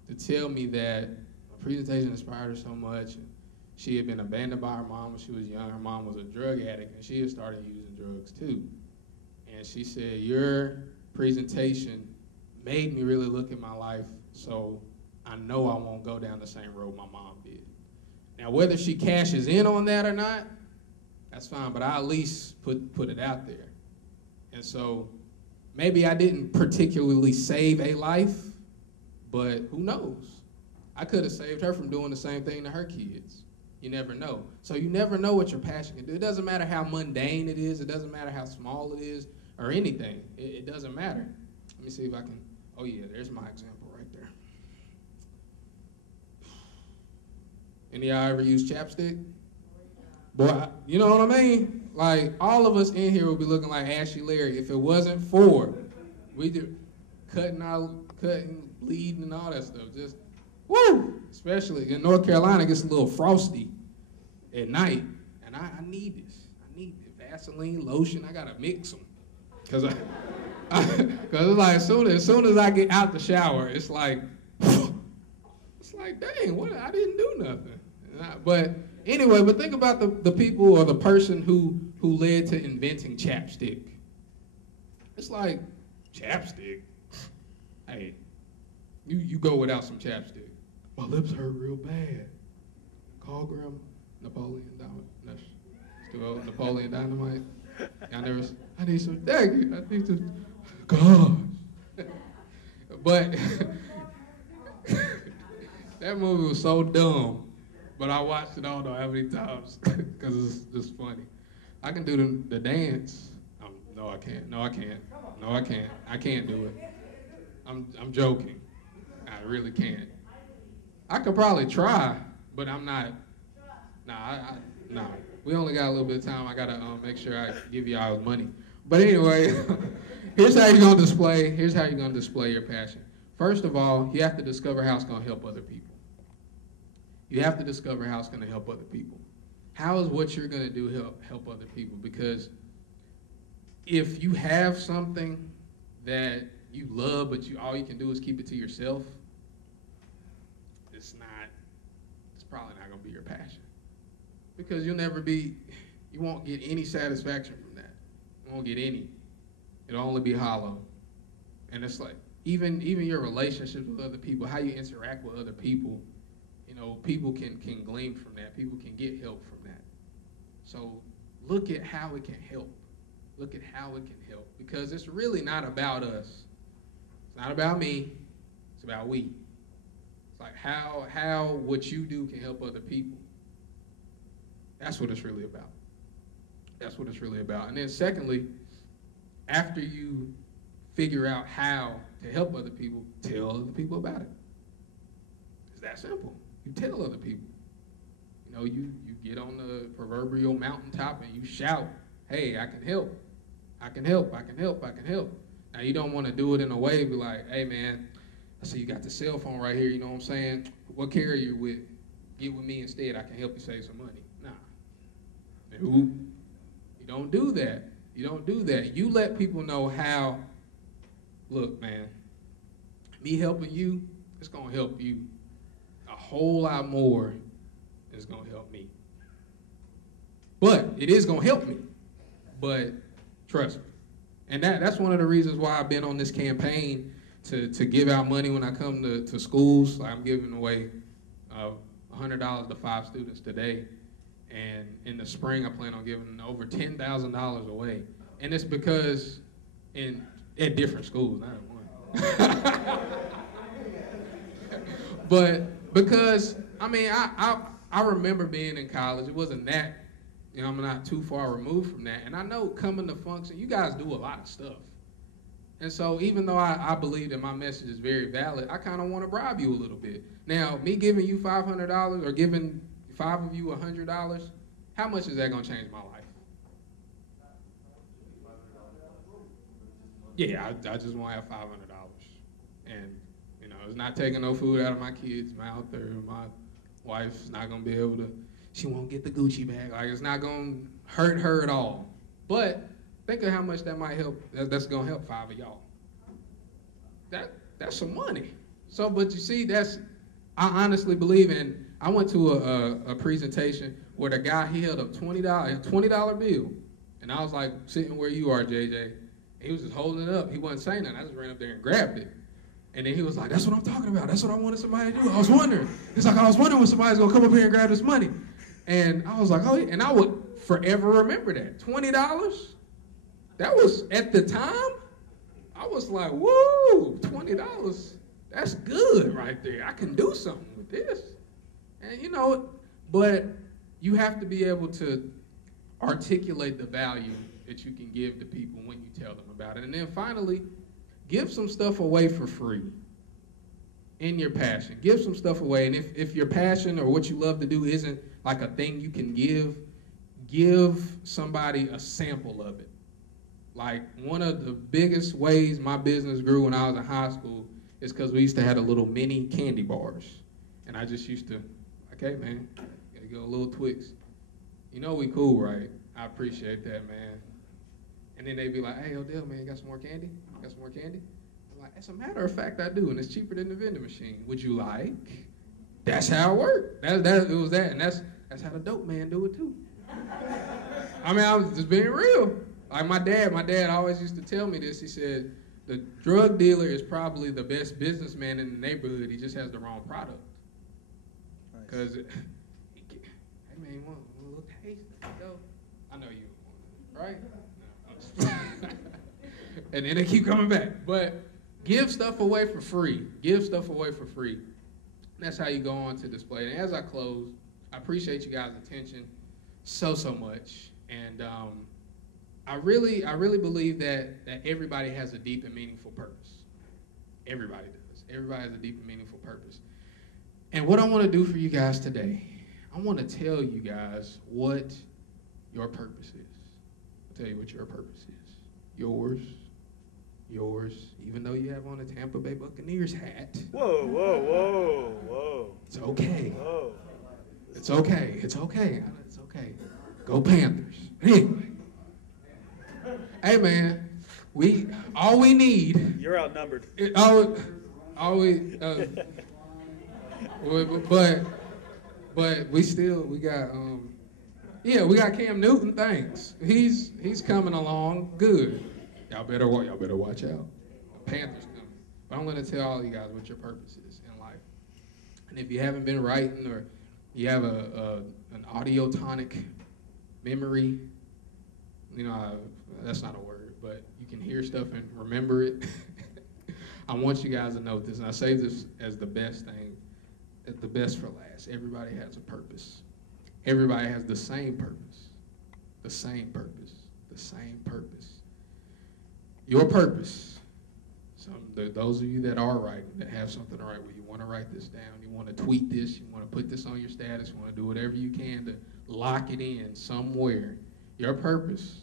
to tell me that my presentation inspired her so much. She had been abandoned by her mom when she was young. Her mom was a drug addict, and she had started using drugs too. And she said, your presentation made me really look at my life, so I know I won't go down the same road my mom did. Now, whether she cashes in on that or not, that's fine, but I at least put it out there. And so maybe I didn't particularly save a life, but who knows? I could have saved her from doing the same thing to her kids. You never know. So you never know what your passion can do. It doesn't matter how mundane it is. It doesn't matter how small it is or anything. It doesn't matter. Let me see if I can. Oh, yeah, there's my example right there. Any of y'all ever use chapstick? Boy, you know what I mean? Like, all of us in here would be looking like Ashley Larry if it wasn't for we do cutting, bleeding, and all that stuff. Just, woo! Especially in North Carolina, it gets a little frosty at night. And I need this. I need the Vaseline, lotion. I got to mix them. Because it's like, as soon as I get out the shower, it's like, dang, what? I didn't do nothing. But anyway, but think about the people or the person who led to inventing chapstick. It's like, chapstick? Hey, you go without some chapstick. my lips hurt real bad. Call Grandma. Napoleon Dynamite. No, still old Napoleon Dynamite. I need some, thank you. I need some, gosh. But that movie was so dumb. But I watched it I don't know how many times because it's just funny. I can do the dance. No, I can't. No, I can't. No, I can't. I can't do it. I'm joking. I really can't. I could probably try, but I'm not. Nah. We only got a little bit of time. I gotta make sure I give y'all money. But anyway, here's how you're gonna display. Here's how you're gonna display your passion. First of all, you have to discover how it's gonna help other people. You have to discover how it's gonna help other people. How is what you're gonna do help other people? Because if you have something that you love, but all you can do is keep it to yourself, it's probably not gonna be your passion. Because you won't get any satisfaction from that. You won't get any. It'll only be hollow. And it's like, even your relationships with other people, how you interact with other people, people can glean from that. People can get help from that. So look at how it can help. Look at how it can help. Because it's really not about us. It's not about me. It's about we. It's like how what you do can help other people. That's what it's really about. That's what it's really about. And then secondly, after you figure out how to help other people, tell other people about it. It's that simple. You tell other people. You get on the proverbial mountaintop and you shout, hey, I can help. I can help. I can help. I can help. Now, you don't want to do it in a way, be like, hey, man, I see you got the cell phone right here. You know what I'm saying? What carrier you with? Get with me instead. I can help you save some money. Nah. You don't do that. You don't do that. You let people know how, look, man, me helping you, it's going to help you a whole lot more than it's going to help me. But it is going to help me. But trust me. And that's one of the reasons why I've been on this campaign to give out money when I come to schools. I'm giving away $100 to 5 students today. And in the spring, I plan on giving over $10,000 away. And it's because at different schools, not at one. But because, I remember being in college. It wasn't that, I'm not too far removed from that. And I know coming to function, you guys do a lot of stuff. And so even though I believe that my message is very valid, I kind of want to bribe you a little bit. Now, me giving you $500 or giving 5 of you $100, how much is that going to change my life? Yeah, I just want to have $500. And, it's not taking no food out of my kids' mouth, or my wife's not going to be able to, she won't get the Gucci bag. Like, it's not going to hurt her at all. But think of how much that might help. That's going to help 5 of y'all. That's some money. So, but you see, I honestly believe in, I went to a presentation where the guy, he held up $20 bill. And I was like, sitting where you are, JJ. He was just holding it up. He wasn't saying nothing. I just ran up there and grabbed it. And then he was like, that's what I'm talking about. That's what I wanted somebody to do. I was wondering. It's like, I was wondering when somebody's going to come up here and grab this money. And I was like, oh, yeah. And I would forever remember that. $20? That was, at the time, I was like, woo, $20. That's good right there. I can do something with this. And but you have to be able to articulate the value that you can give to people when you tell them about it. And then finally, give some stuff away for free in your passion. Give some stuff away. And if your passion or what you love to do isn't like a thing you can give somebody a sample of it. Like, one of the biggest ways my business grew when I was in high school is because we used to have a little mini candy bars. And I just used to, okay, man, gotta go a little Twix. We cool, right? I appreciate that, man. And then they'd be like, hey, Odell, man, you got some more candy? Got some more candy? I'm like, as a matter of fact, I do, and it's cheaper than the vending machine. Would you like? That's how it worked. It was that, and that's how the dope man do it too. I was just being real. Like my dad always used to tell me this. He said, the drug dealer is probably the best businessman in the neighborhood. He just has the wrong product. Because, hey man, you want a little taste? Go. I know you want it, right? No. And then they keep coming back. But give stuff away for free. Give stuff away for free. That's how you go on to display. And as I close, I appreciate you guys' attention so much. And I really believe that everybody has a deep and meaningful purpose. Everybody does. Everybody has a deep and meaningful purpose. And what I want to do for you guys today, I want to tell you guys what your purpose is. I'll tell you what your purpose is. Yours, even though you have on a Tampa Bay Buccaneers hat. Whoa. It's okay. Whoa. It's okay. It's okay. It's okay. Go Panthers. Anyway. Hey man, all we need. You're outnumbered. But we got Cam Newton. Thanks. He's coming along good. Y'all better watch out. Panthers coming. But I'm gonna tell all you guys what your purpose is in life. And if you haven't been writing or you have an audiotonic memory, that's not a word, but you can hear stuff and remember it. I want you guys to note this, and I say this as the best thing, the best for last. Everybody has a purpose. Everybody has the same purpose. The same purpose. The same purpose. Your purpose. Those of you that are writing, that have something to write with, you want to write this down, you want to tweet this, you want to put this on your status, you want to do whatever you can to lock it in somewhere. Your purpose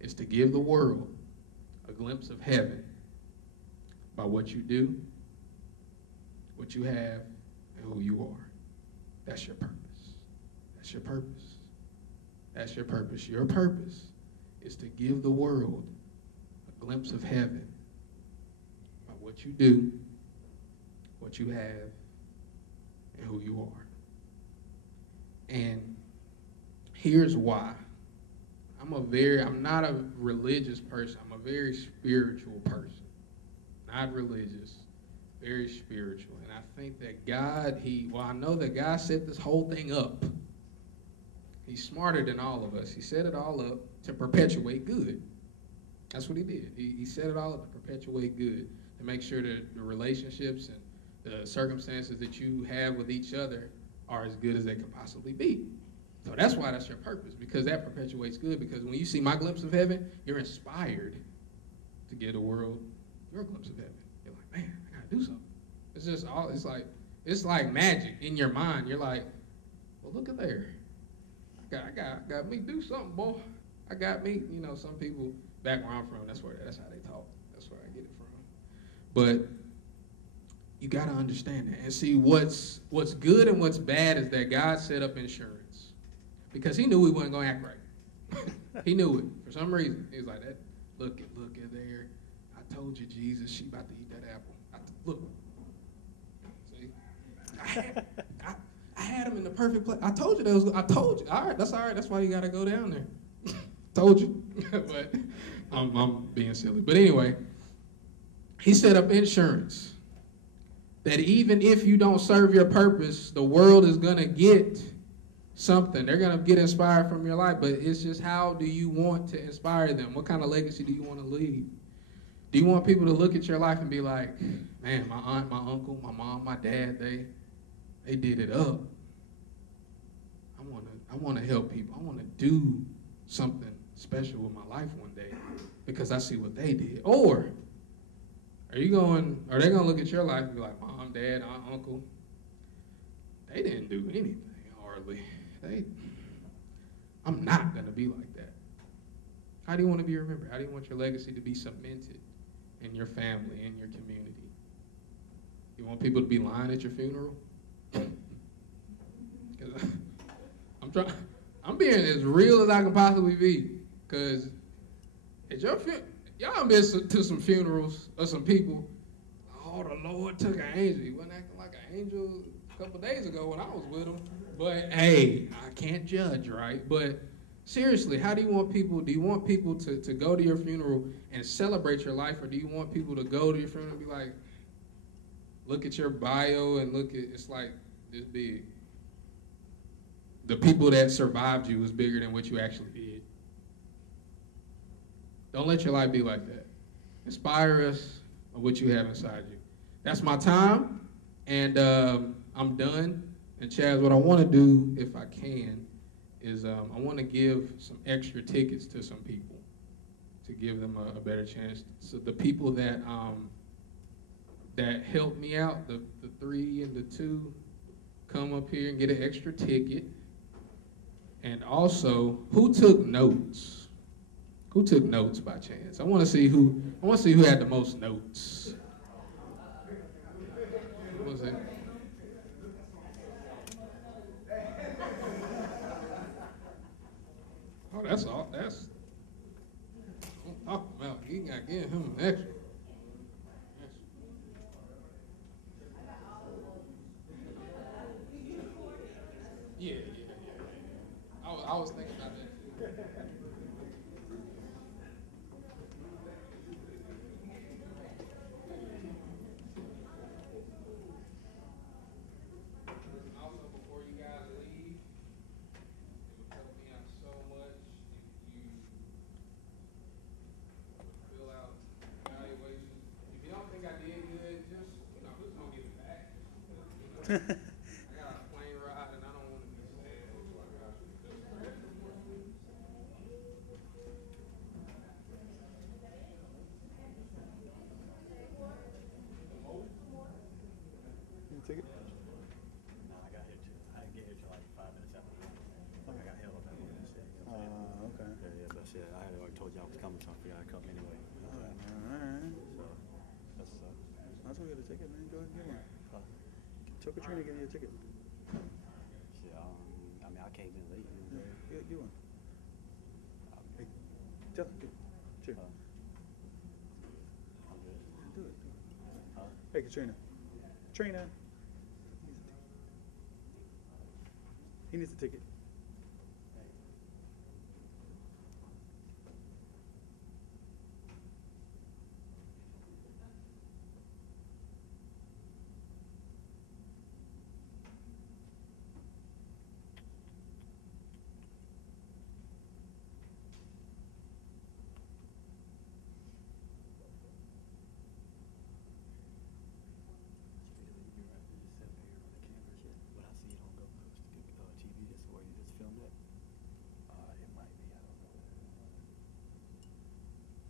is to give the world a glimpse of heaven by what you do, what you have, and who you are. That's your purpose. That's your purpose. That's your purpose. Your purpose is to give the world a glimpse of heaven by what you do, what you have, and who you are. And here's why. I'm not a religious person. I'm a very spiritual person. Not religious, very spiritual. And I think that God, I know that God set this whole thing up. He's smarter than all of us. He set it all up to perpetuate good. That's what he did. He set it all up to perpetuate good, to make sure that the relationships and the circumstances that you have with each other are as good as they could possibly be. So that's why that's your purpose, because that perpetuates good. Because when you see my glimpse of heaven, you're inspired to give the world your glimpse of heaven. You're like, man, I gotta do something. It's like magic in your mind. You're like, well, look at there. I got me do something, boy. I got me. Some people back where I'm from, that's how they talk. That's where I get it from. But you gotta understand that and see what's good and what's bad is that God set up insurance. Because he knew we wasn't going to act right. He knew it. For some reason. He was like, look at there. I told you, Jesus, she about to eat that apple. Look. See? I had him in the perfect place. I told you. I told you. All right. That's why you got to go down there. Told you. But I'm being silly. But anyway, he set up insurance. That even if you don't serve your purpose, the world is going to get something. They're going to get inspired from your life, but it's just how do you want to inspire them? What kind of legacy do you want to leave? Do you want people to look at your life and be like, man, my aunt, my uncle, my mom, my dad, they did it up. I want to help people. I want to do something special with my life one day because I see what they did. Or are they going to look at your life and be like, mom, dad, aunt, uncle, they didn't do anything hardly. I'm not going to be like that. How do you want to be remembered? How do you want your legacy to be cemented in your family, in your community? You want people to be lying at your funeral? I'm being as real as I can possibly be. Because at your y'all been to some funerals of some people. Oh, the Lord took an angel. He wasn't acting like an angel a couple days ago when I was with him. But hey, I can't judge, right? But seriously, how do you want people? Do you want people to go to your funeral and celebrate your life, or do you want people to go to your funeral and be like, look at your bio and look at, it's like this big. The people that survived you is bigger than what you actually did. Don't let your life be like that. Inspire us of what you have inside you. That's my time, and I'm done. And Chaz, what I want to do, if I can, is I want to give some extra tickets to some people to give them a better chance. So the people that that helped me out, the 3 and the 2, come up here and get an extra ticket. And also, who took notes? Who took notes by chance? I want to see who had the most notes. What was it? Oh, that's all. That's what I'm talking about. You got to give him an extra. Yeah. I was thinking about that too. Also, before you guys leave, it would help me out so much if you would fill out evaluations. If you don't think I did good, just don't give it back. I got a plane ride and I don't want to be sad. So I got to just You take it? No, I got here too. I didn't get here till like 5 minutes after. I got held up at one of the okay. Yeah, but shit, I had already told you I was coming, so I figured I'd come anyway. Alright. So, that's I'll go get a ticket, man. Go ahead and get one. Tell Katrina to give me a ticket. Shit, I mean, I came in late. Get one. Hey, tell him. Sure. Do it. Hey, Katrina. Katrina. He needs a ticket.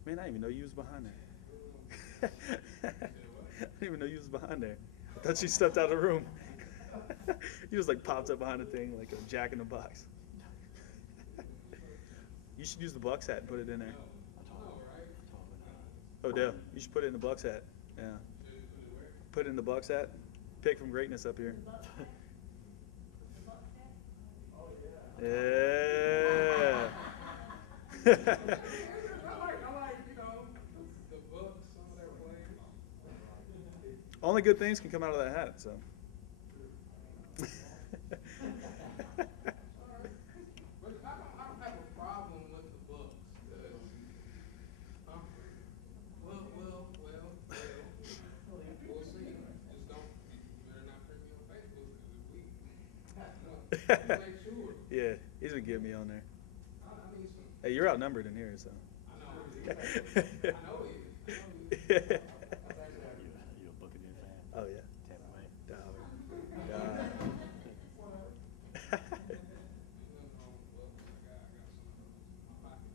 Man, I didn't even know you was behind there. I didn't even know you was behind there. I thought you stepped out of the room. You just like popped up behind the thing like a jack in the box. You should use the Bucks hat and put it in there. Odell, you should put it in the Bucks hat. Yeah. Put it in the Bucks hat. Pick from greatness up here. Yeah. Only good things can come out of that hat, so. I don't have a problem with the books. We'll see. Just don't, you better not print me on Facebook because if we make sure. Yeah, he's gonna get me on there. I need some. Hey, you're outnumbered in here, so. I know he is. You a Buccaneer fan? Oh yeah. Tampa Bay.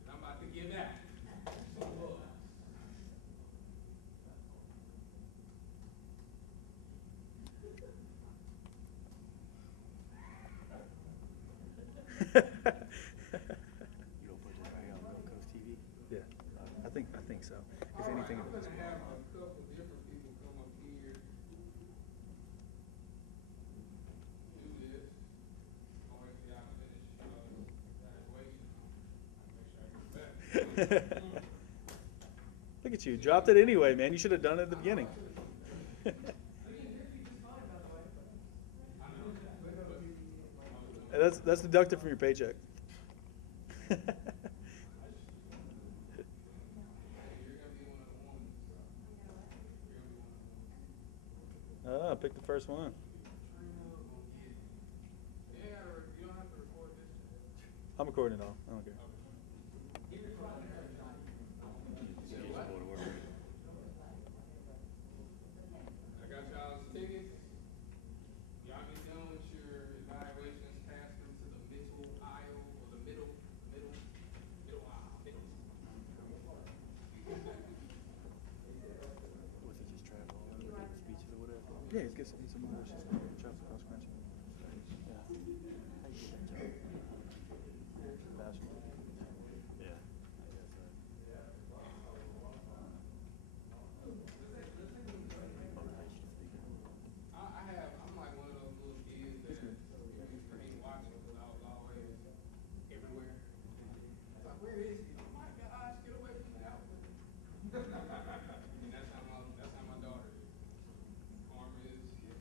I'm about to give that. You don't put this right here on Gold Coast TV? Yeah, I think so. If anything, I'm going to have a couple different people come up here, do this, or if y'all finish evaluation, I'll make sure I get back. Look at you, dropped it anyway, man. You should have done it at the beginning. That's deducted from your paycheck. pick the first one. I'm recording it all. I don't care. I got y'all's tickets. Y'all be done with your evaluations, pass them to the middle aisle or the middle aisle. Was it just travel all over, the speeches or whatever? Yeah, get some English. Travel across country. Yeah. How you get that job? Basketball. Yeah. I guess so. I'm like one of those little kids that ain't watching because I was always everywhere. It's like, where is he? Oh my gosh, get away from that one. And that's how my daughter is. Karma is, yeah.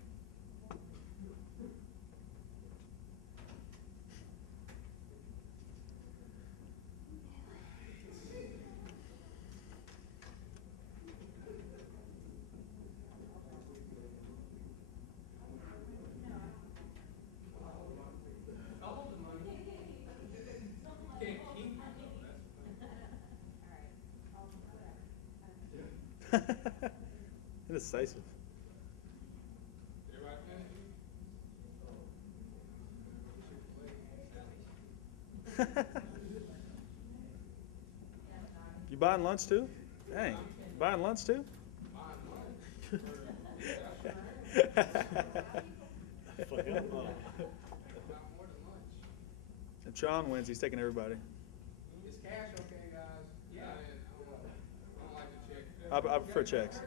Can't keep it though, that's Indecisive. everybody You buying lunch too? Dang. You buying lunch too? If Sean wins, he's taking everybody. Is cash okay, guys? Yeah. I don't like to check. I prefer checks.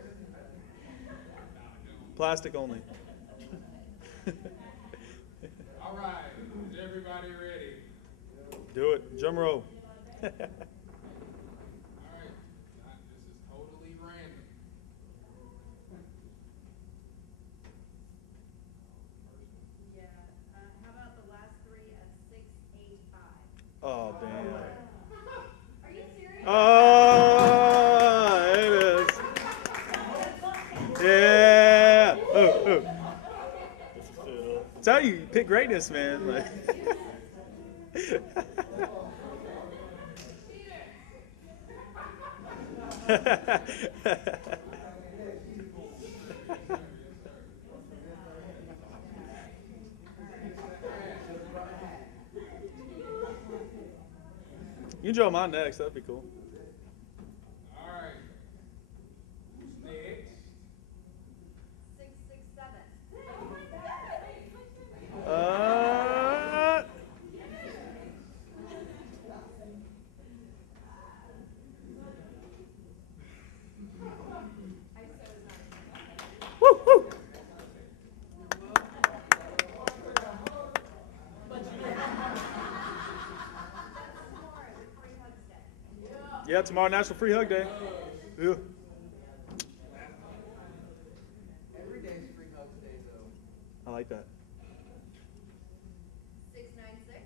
Plastic only. All right, is everybody ready? Do it. Drum roll. All right, this is totally random. Yeah, how about the last three of 685? Oh, damn. Are you serious? Oh, it is. Yeah. Oh. Tell you, pick greatness, man. Like. You can draw mine next. That'd be cool. All right. Who's next? 667. Woo, woo. Yeah, tomorrow National Free Hug Day. Yeah. Every day is free hugs day, though. I like that. 696.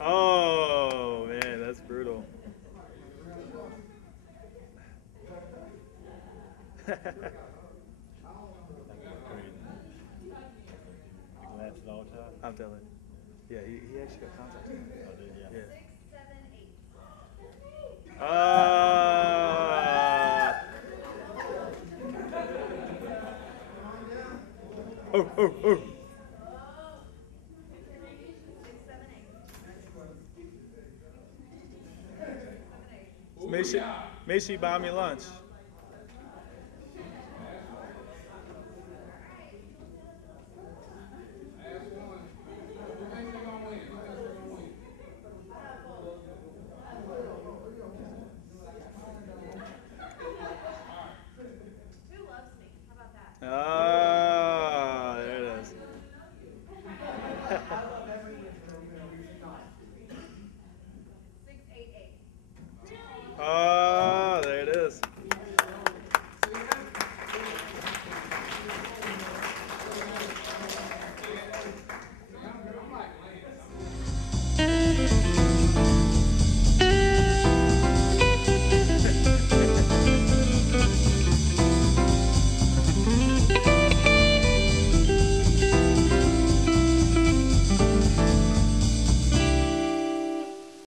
Oh, man, that's brutal. I'm telling you. Yeah, he actually got contacts. Yeah. 678. Oh. 678. Make sure you buy me lunch.